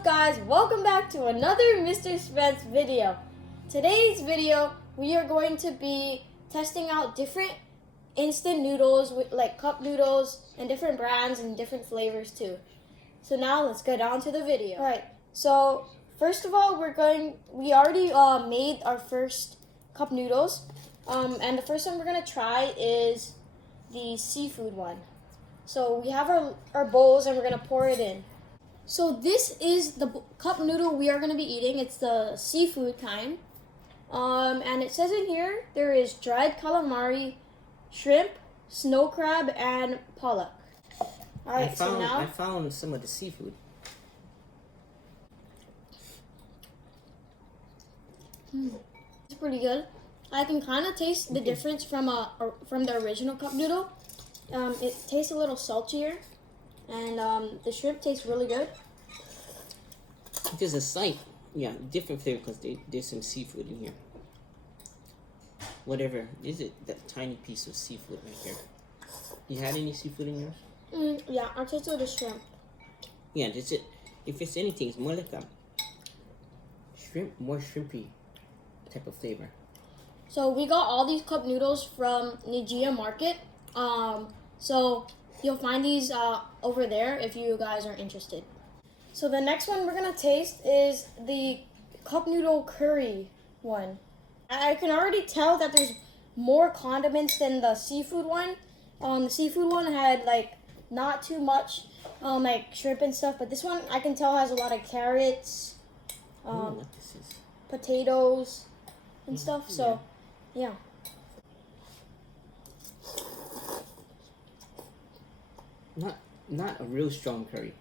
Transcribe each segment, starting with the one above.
up, guys? Welcome back to another Mr. Spence video. Today's video, we are going to be testing out different instant noodles, with like cup noodles, and different brands and different flavors too. So now let's get on to the video. All right. So first of all, we already made our first cup noodles, and the first one we're gonna try is the seafood one. So we have our bowls and we're gonna pour it in. So this is the cup noodle we are going to be eating. It's the seafood kind. And it says in here, there is dried calamari, shrimp, snow crab, and pollock. Alright, so now... I found some of the seafood. It's pretty good. I can kind of taste the difference from the original cup noodle. It tastes a little saltier. And the shrimp tastes really good. There's a slight, different flavor because there's some seafood in here. Whatever, is it that tiny piece of seafood right here? You had any seafood in yours? Yeah, I tasted the shrimp. Yeah, that's it. If it's anything, it's more like a shrimp, more shrimpy type of flavor. So we got all these cup noodles from Nijia Market. So you'll find these over there if you guys are interested. So the next one we're gonna taste is the cup noodle curry one. I can already tell that there's more condiments than the seafood one. The seafood one had like not too much like shrimp and stuff, but this one I can tell has a lot of carrots, what this is. potatoes, and stuff. So yeah. Not a real strong curry.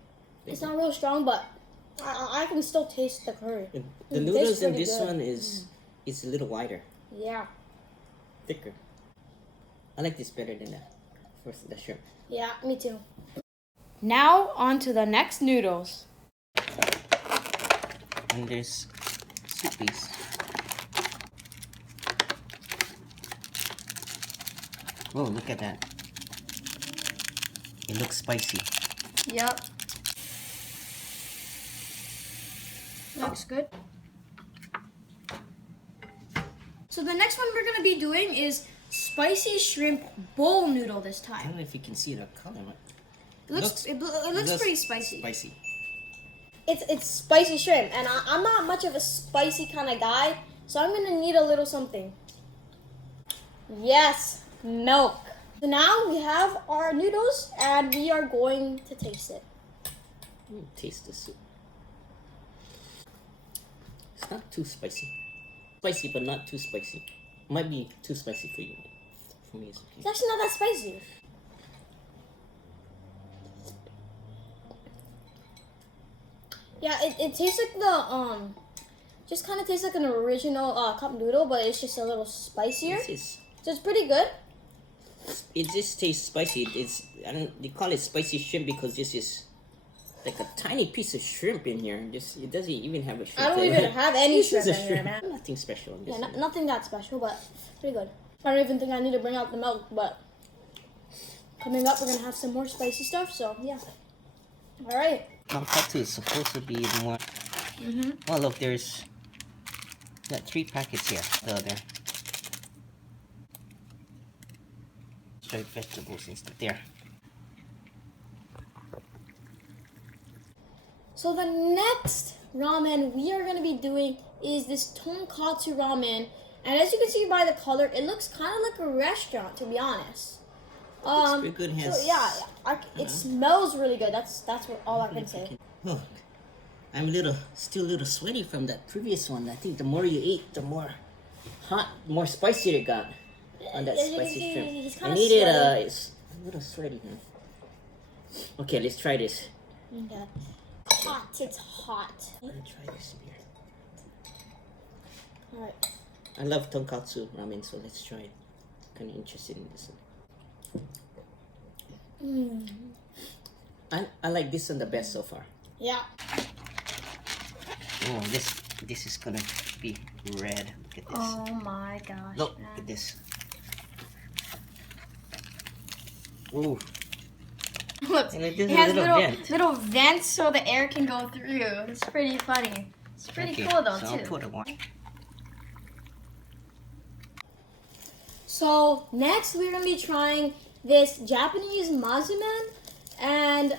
It's not real strong, but I can still taste the curry. The noodles in this one is a little wider. Yeah. Thicker. I like this better than the shrimp. Yeah, me too. Now on to the next noodles. And there's soupies. Oh, look at that. It looks spicy. Yep. Looks good. So the next one we're going to be doing is spicy shrimp bowl noodle this I time. don't know if you can see the color. It looks pretty spicy. Spicy. It's spicy shrimp, and I'm not much of a spicy kind of guy, so I'm going to need a little something. Yes, milk. So now we have our noodles, and we are going to taste it. Taste the soup. It's not too spicy. Spicy, but not too spicy. Might be too spicy for you. For me, it's okay. It's actually not that spicy. Yeah, it tastes like the just kind of tastes like an original cup noodle, but it's just a little spicier. So it's pretty good. It just tastes spicy. They call it spicy shrimp because this is like a tiny piece of shrimp in here. It doesn't even have a shrimp. I don't even have any shrimp in here, man. Nothing special in this. Yeah, nothing that special, but pretty good. I don't even think I need to bring out the milk, but coming up we're gonna have some more spicy stuff. So yeah. All right. Tonkatsu is supposed to be more. Oh look, there's got 3 packets here. There. Straight vegetables instead there. So the next ramen we are going to be doing is this tonkatsu ramen. And as you can see by the color, it looks kind of like a restaurant, to be honest. It's pretty good. So yeah, it smells really good. That's all I can say. Oh, I'm still a little sweaty from that previous one. I think the more you eat, the more hot, more spicy it got on that spicy shrimp. I need it's a little sweaty now. Okay, let's try this. Okay. Hot. It's hot. I'm gonna try this here. Alright. I love tonkatsu ramen, so let's try it. Kind of interested in this one. I like this one the best so far. Yeah. Oh, this is gonna be red. Look at this. Oh my gosh. Look at this. Ooh. Look, And it has little vents so the air can go through. It's pretty funny. It's pretty cool though, so too. I'll put it one. So next we're gonna be trying this Japanese mazumen, and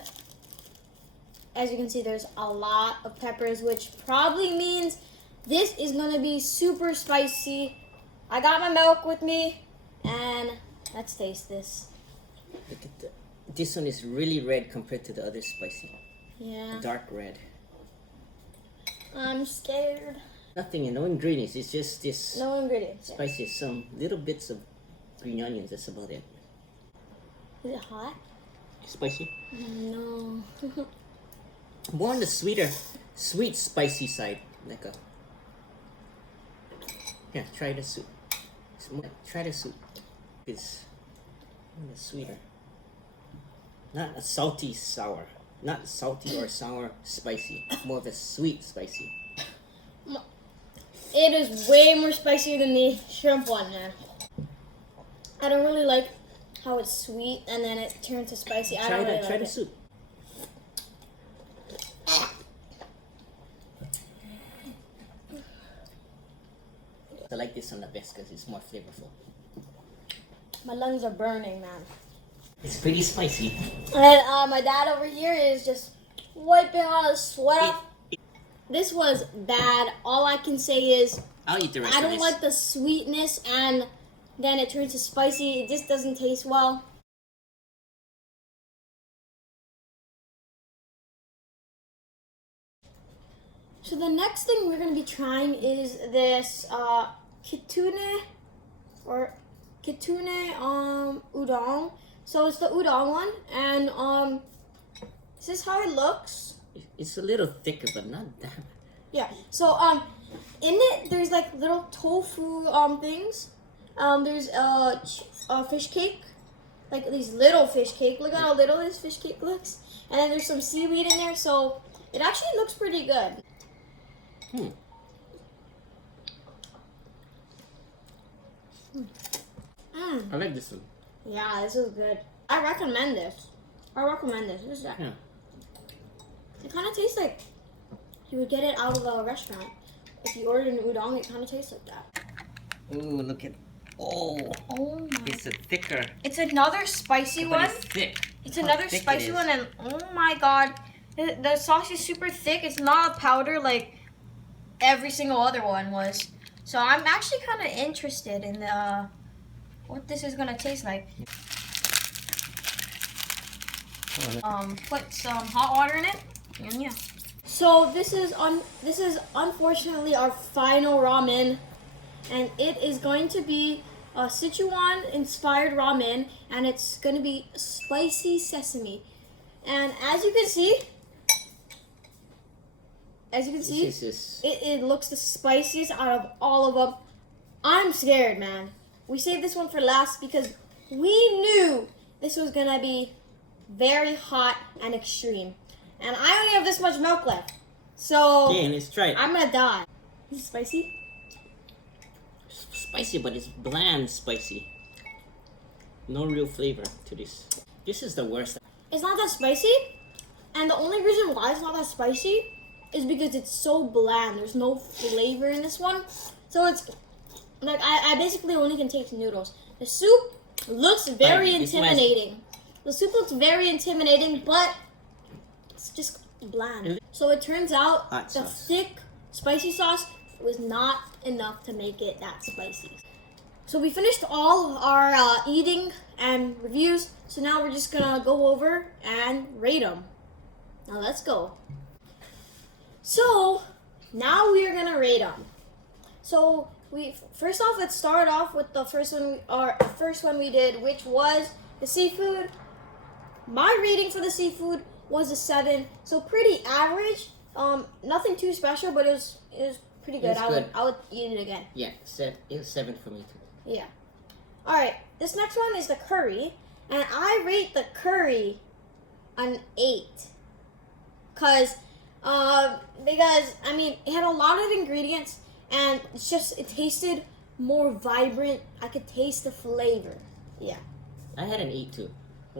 as you can see, there's a lot of peppers, which probably means this is gonna be super spicy. I got my milk with me, and let's taste this. Look at this one is really red compared to the other spicy. Yeah. Dark red. I'm scared. Nothing, no ingredients. It's just this No ingredients. Yeah. spicy. Some little bits of green onions. That's about it. Is it hot? Spicy. No. More on the sweet spicy side. Like a. Yeah, try the soup. Try the soup. It's more sweeter. Not a salty sour. Not salty or sour spicy. More of a sweet spicy. It is way more spicier than the shrimp one, man. I don't really like how it's sweet and then it turns to spicy. I don't really like it. Try the soup. I like this one the best because it's more flavorful. My lungs are burning, man. It's pretty spicy. And my dad over here is just wiping all the sweat off. This was bad. All I can say is I'll eat the rest I of don't this. like the sweetness, and then it turns to spicy. It just doesn't taste well. So the next thing we're going to be trying is this kitune udon. So it's the udon one, and this is how it looks. It's a little thicker, but not that. Yeah. So in it there's like little tofu things. There's a fish cake, like these little fish cake. Look at how little this fish cake looks. And then there's some seaweed in there, so it actually looks pretty good. I like this one. Yeah, this is good. I recommend this. This is that. Yeah. It kind of tastes like you would get it out of a restaurant. If you ordered an udon, it kind of tastes like that. Ooh, look at. Oh Oh my. It's a thicker. It's another spicy But one. it's thick. It's Look how another thick it spicy is. one, and oh my god, the sauce is super thick. It's not a powder like every single other one was. So I'm actually kind of interested in what this is gonna taste like. Put some hot water in it, and yeah. So this is unfortunately our final ramen, and it is going to be a Sichuan inspired ramen, and it's going to be spicy sesame. And as you can see, it looks the spiciest out of all of them. I'm scared, man. We saved this one for last because we knew this was going to be very hot and extreme. And I only have this much milk left. So Okay, and let's try it. I'm going to die. Is it spicy? Spicy, but it's bland spicy. No real flavor to this. This is the worst. It's not that spicy. And the only reason why it's not that spicy is because it's so bland. There's no flavor in this one. So it's like I basically only can taste noodles. The soup looks very intimidating. The soup looks very intimidating, but it's just bland. So it turns out the thick, spicy sauce was not enough to make it that spicy. So we finished all our eating and reviews. So now we're just gonna go over and rate them. Now let's go. So now we are gonna rate them. So first off, let's start off with the first one we did, which was the seafood. My rating for the seafood was a 7, so pretty average. Nothing too special, but it was pretty good. I would eat it again. Yeah, it was 7 for me too. Yeah. All right. This next one is the curry, and I rate the curry an 8. Because I mean it had a lot of ingredients, and it tasted more vibrant. I could taste the flavor. Yeah. I had an 8 too.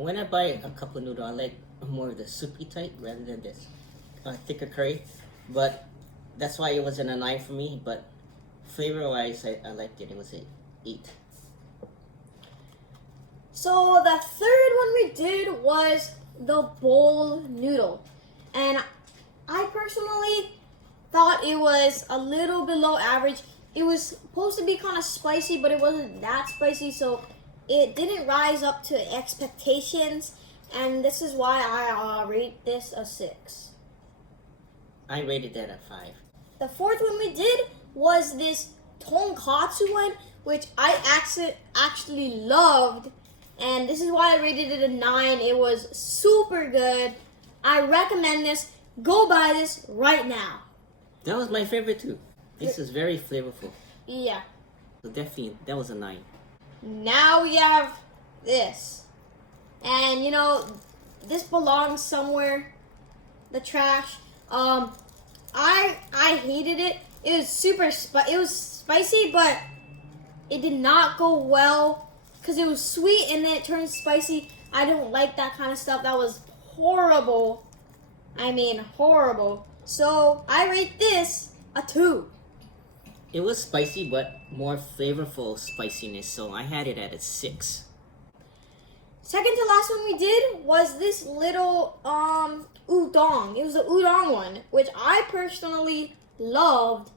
When I buy a cup of noodle, I like more of the soupy type rather than this thicker curry. But that's why it wasn't a 9 for me. But flavor-wise, I liked it. It was an 8. So the third one we did was the bowl noodle. And I personally thought it was a little below average. It was supposed to be kind of spicy, but it wasn't that spicy, so it didn't rise up to expectations. And this is why I rate this a 6. I rated that a 5. The fourth one we did was this tonkatsu one, which I actually loved. And this is why I rated it a 9. It was super good. I recommend this. Go buy this right now. That was my favorite too. This is very flavorful. Yeah. So definitely, that was a 9. Now we have this. And you know, this belongs somewhere. The trash. I hated it. It was it was spicy, but it did not go well because it was sweet and then it turned spicy. I don't like that kind of stuff. That was horrible. I mean, horrible. So I rate this a 2. It was spicy, but more flavorful spiciness. So I had it at a 6. Second to last one we did was this little udon. It was the udon one, which I personally loved.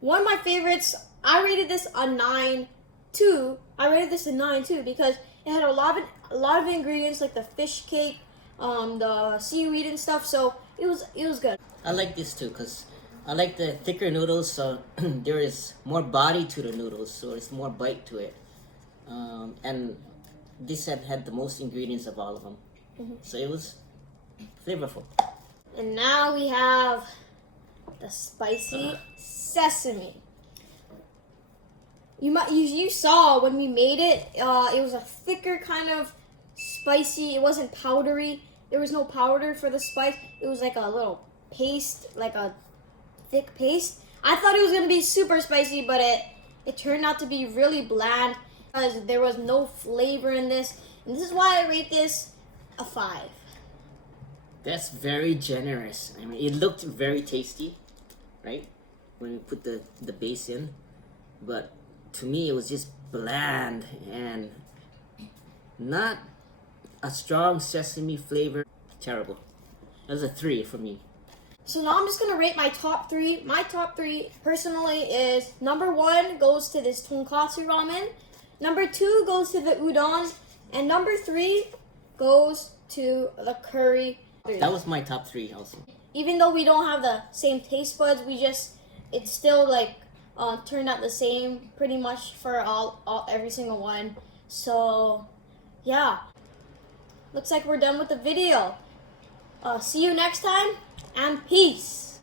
One of my favorites. I rated this a 9 too. I rated this a 9 too because it had a lot of ingredients like the fish cake, the seaweed and stuff. So it was good. I like this too because I like the thicker noodles. So there is more body to the noodles, so it's more bite to it. And this had the most ingredients of all of them, so it was flavorful. And now we have the spicy sesame. You saw when we made it. It was a thicker kind of spicy. It wasn't powdery. There was no powder for the spice. It was like a little paste, like a thick paste. I thought it was gonna be super spicy, but it turned out to be really bland because there was no flavor in this. And this is why I rate this a 5. That's very generous. I mean, it looked very tasty, right? When we put the base in, but to me it was just bland and not a strong sesame flavor. Terrible. That was a 3 for me. So now I'm just gonna rate my top 3. My top 3 personally is number 1 goes to this tonkatsu ramen, number 2 goes to the udon, and number 3 goes to the curry. That was my top 3 also. Even though we don't have the same taste buds, it's still like turned out the same pretty much for every single one. So yeah, looks like we're done with the video. See you next time, and peace.